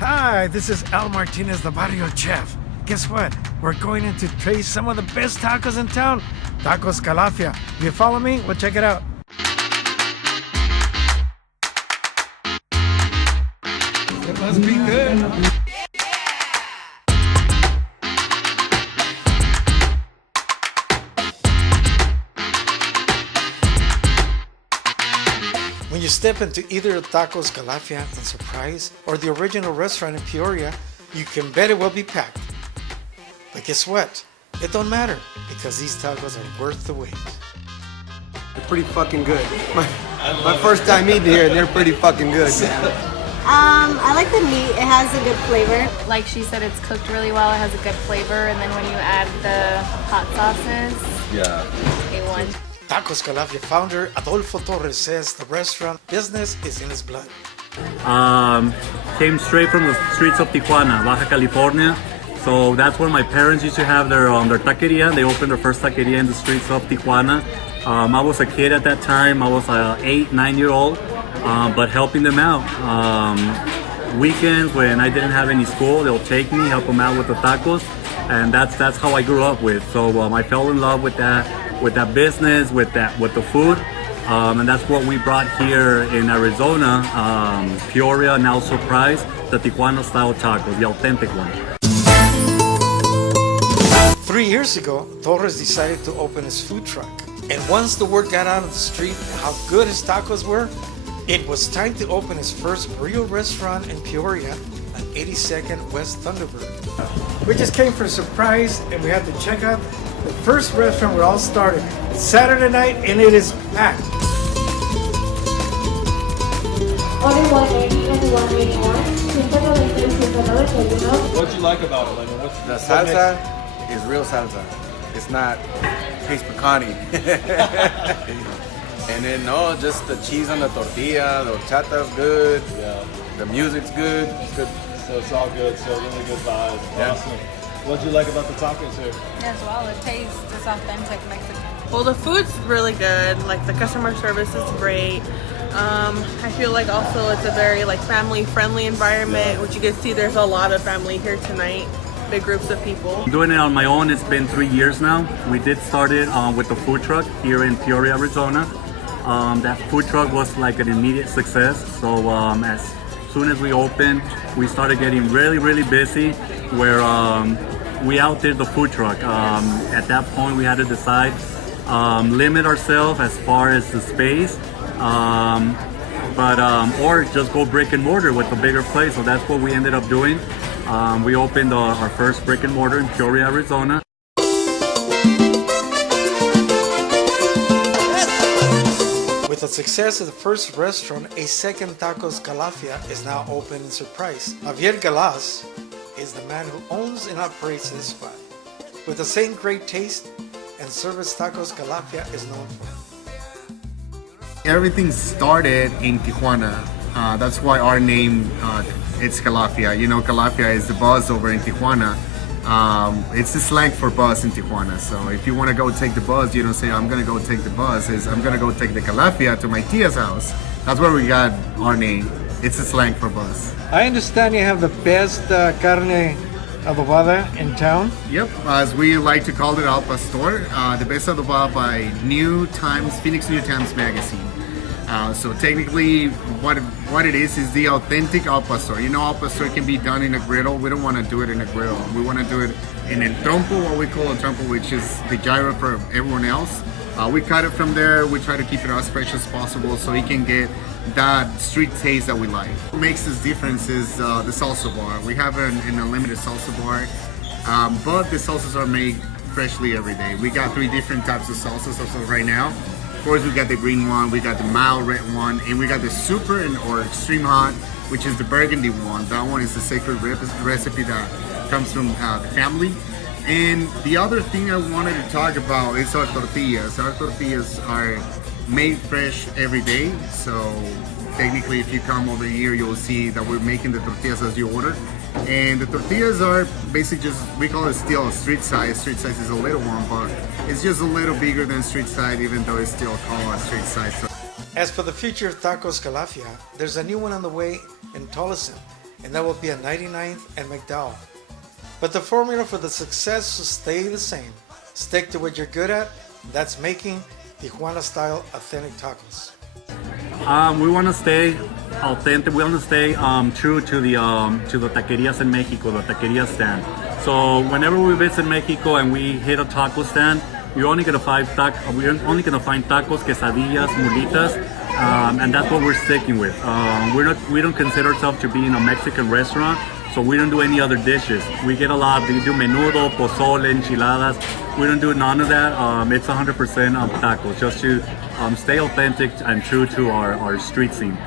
Hi, this is Al Martinez, the Barrio Chef. Guess what? We're going in to taste some of the best tacos in town. Tacos Calafia. If you follow me, well, check it out. It must be good. When you step into either Tacos Calafia and Surprise or the original restaurant in Peoria, you can bet it will be packed. But guess what? It don't matter because these tacos are worth the wait. They're pretty fucking good. My first time eating here, and they're pretty fucking good. I like the meat. It has a good flavor. Like she said, it's cooked really well. It has a good flavor, and then when you add the hot sauces, A1. Tacos Calafia founder Adolfo Torres says the restaurant business is in his blood. Came straight from the streets of Tijuana, Baja California. So that's where my parents used to have their taqueria. They opened their first taqueria in the streets of Tijuana. I was a kid at that time. I was 8, 9-year-old, but helping them out. Weekends when I didn't have any school, they'll take me, help them out with the tacos, and that's how I grew up with. So I fell in love with that business, with the food, and that's what we brought here in Arizona, Peoria and now Surprise, the Tijuana style tacos, the authentic one. 3 years ago, Torres decided to open his food truck. And once the word got out on the street how good his tacos were, it was time to open his first burrito restaurant in Peoria on 82nd West Thunderbird. We just came for a surprise and we had to check out the first restaurant where it all started. It's Saturday night and it is packed. Order 180 and 181. What you like about it? Like, what's The salsa is real salsa. It's not paste pecani. And then just the cheese on the tortilla, the horchata's good. Yeah. The music's good. It's good. So it's all good. So really good vibes. Yeah. Awesome. What'd you like about the tacos here? As well, it tastes it's authentic Mexican. Well, the food's really good. Like the customer service is great. I feel like also it's a very family-friendly environment, which you can see there's a lot of family here tonight. Big groups of people. I'm doing it on my own. It's been 3 years now. We did start it with the food truck here in Peoria, Arizona. That food truck was like an immediate success. So as soon as we opened, we started getting really, really busy where we outdid the food truck. At that point, we had to decide, limit ourselves as far as the space, or just go brick and mortar with a bigger place. So that's what we ended up doing. We opened our first brick and mortar in Peoria, Arizona. With the success of the first restaurant, a second Tacos Calafia is now open in Surprise. Javier Galas is the man who owns and operates this spot. With the same great taste and service Tacos Calafia is known for. Everything started in Tijuana. That's why our name, it's Calafia. You know, Calafia is the buzz over in Tijuana. It's the slang for buzz in Tijuana. So if you want to go take the buzz, you don't say, I'm going to go take the buzz. It's, I'm going to go take the Calafia to my tia's house. That's where we got our name. It's the slang for buzz. I understand you have the best carne adobada in town. Yep, as we like to call it, Al Pastor, the best adobada by Phoenix New Times magazine. So technically, what it is the authentic Al Pastor. You know, Al Pastor can be done in a griddle. We don't want to do it in a griddle. We want to do it in el trompo, what we call a trompo, which is the gyro for everyone else. We cut it from there. We try to keep it as fresh as possible so it can get that street taste that we like. What makes this difference is the salsa bar. We have an unlimited salsa bar, but the salsas are made freshly every day. We got 3 different types of salsas as of right now. Of course, we got the green one, we got the mild red one, and we got the super or extreme hot, which is the burgundy one. That one is the sacred recipe that comes from the family. And the other thing I wanted to talk about is our tortillas. Our tortillas are made fresh every day. So technically, if you come over here, you'll see that we're making the tortillas as you order. And the tortillas are basically just, we call it still street size. Street size is a little one, but it's just a little bigger than street size, even though it's still called a street size. So. As for the future of Tacos Calafia, there's a new one on the way in Tolleson. and that will be at 99th and McDowell. But the formula for the success will stay the same. Stick to what you're good at, and that's making Tijuana-style authentic tacos. We want to stay authentic. We want to stay true to the taquerias in Mexico, the taqueria stand. So whenever we visit Mexico and we hit a taco stand, we're only gonna find tacos, quesadillas, mulitas, and that's what we're sticking with. We don't consider ourselves to be in a Mexican restaurant, so we don't do any other dishes. We get a lot. We do menudo, pozole, enchiladas. We don't do none of that. It's 100% tacos, just to stay authentic and true to our street scene.